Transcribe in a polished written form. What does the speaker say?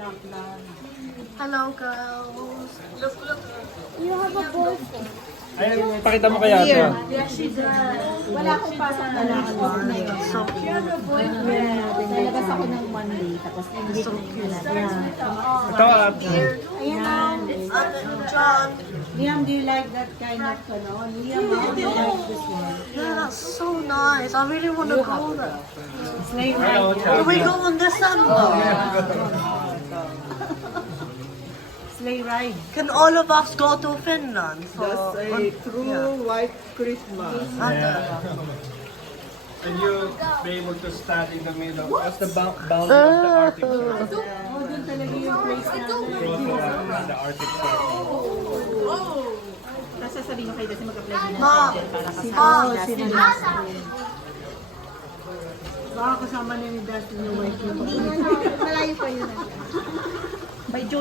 Hello, girls. You have a boyfriend. Ay, pakita mo kaya ito. Yeah, she does. Wala akong pasok na lang. Off na yun. So cute. Nalabas ako ng Monday, tapos hindi ko na Ito at Ayan na. John. Liam, do you like that kind of Liam, how do you like this one? Yeah, that's so nice. I really want to go there. Sleigh Hello, ride. Can we go in December? Sleigh ride. Can all of us go to Finland? That's a true white Christmas. and you be able to stand in the middle. That's the boundary of the Arctic Circle. Oh, doon talaga yung place natin. Cross the Arctic Circle. Tapos sasabihin ko kayo kasi mag-apply din ng Ma, schedule para Ma, kasama sila Dustin. Baka kasama na ni Dustin yung wife niyo. Malayo pa yun. By June